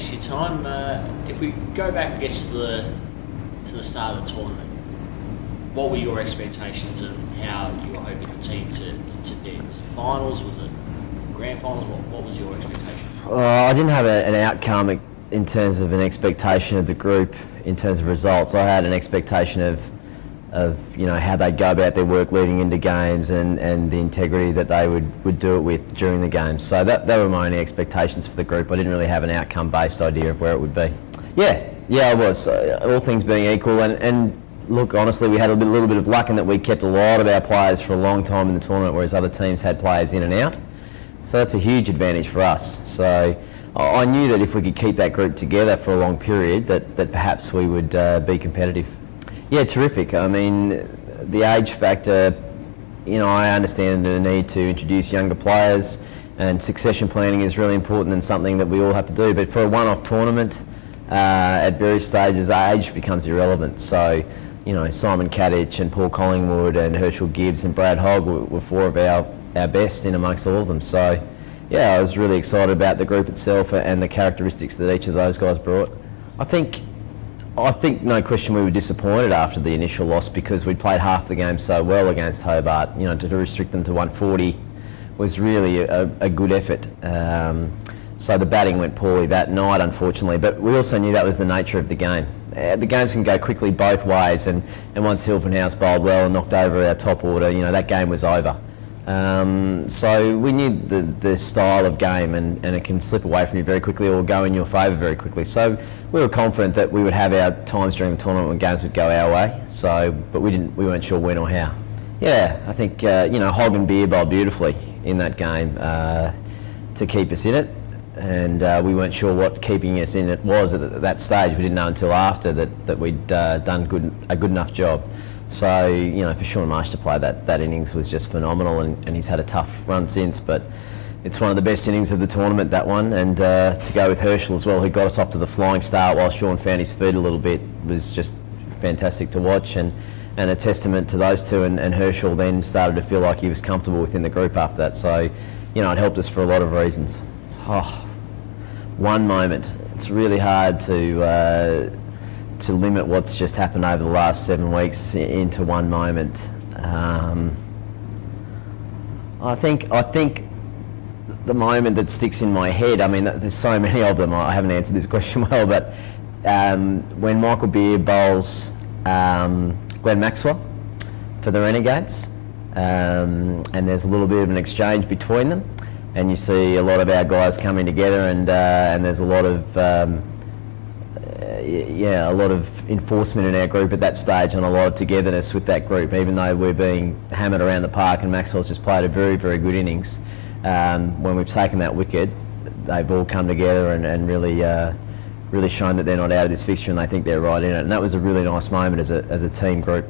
thanks for your time. If we go back, I guess, to the start of the tournament, what were your expectations of how you were hoping the team to do? Was it finals? Was it grand finals? What was your expectation? I didn't have an outcome in terms of an expectation of the group in terms of results. I had an expectation of how they'd go about their work leading into games and the integrity that they would do it with during the games. So that were my only expectations for the group. I didn't really have an outcome-based idea of where it would be. Yeah, I was. All things being equal, and look, honestly, we had a little bit of luck in that we kept a lot of our players for a long time in the tournament, whereas other teams had players in and out. So that's a huge advantage for us. So I knew that if we could keep that group together for a long period, that perhaps we would be competitive. Yeah, terrific. I mean, the age factor, I understand the need to introduce younger players, and succession planning is really important and something that we all have to do. But for a one-off tournament, at various stages, age becomes irrelevant. So, Simon Kadich and Paul Collingwood and Herschel Gibbs and Brad Hogg were four of our best in amongst all of them. So, yeah, I was really excited about the group itself and the characteristics that each of those guys brought. I think no question we were disappointed after the initial loss because we'd played half the game so well against Hobart. To restrict them to 140 was really a good effort. So the batting went poorly that night, unfortunately, but we also knew that was the nature of the game. The games can go quickly both ways, and once Hilton House bowled well and knocked over our top order, that game was over. So we knew the style of game, and it can slip away from you very quickly or go in your favour very quickly. So we were confident that we would have our times during the tournament when games would go our way. So, but we weren't sure when or how. Yeah, I think Hogg and Beer bowled beautifully in that game to keep us in it, and we weren't sure what keeping us in it was at that stage. We didn't know until after that we'd done a good enough job. So, for Sean Marsh to play that innings was just phenomenal, and he's had a tough run since, but it's one of the best innings of the tournament, that one, and to go with Herschel as well, who got us off to the flying start while Sean found his feet a little bit, was just fantastic to watch, and a testament to those two, and Herschel then started to feel like he was comfortable within the group after that. So, it helped us for a lot of reasons. One moment. It's really hard to limit what's just happened over the last 7 weeks into one moment. I think the moment that sticks in my head, I mean, there's so many of them, I haven't answered this question well, but when Michael Beer bowls Glenn Maxwell for the Renegades, and there's a little bit of an exchange between them, and you see a lot of our guys coming together, and there's a lot of enforcement in our group at that stage, and a lot of togetherness with that group, even though we're being hammered around the park and Maxwell's just played a very, very good innings. When we've taken that wicket, they've all come together and really shown that they're not out of this fixture and they think they're right in it. And that was a really nice moment as a team group.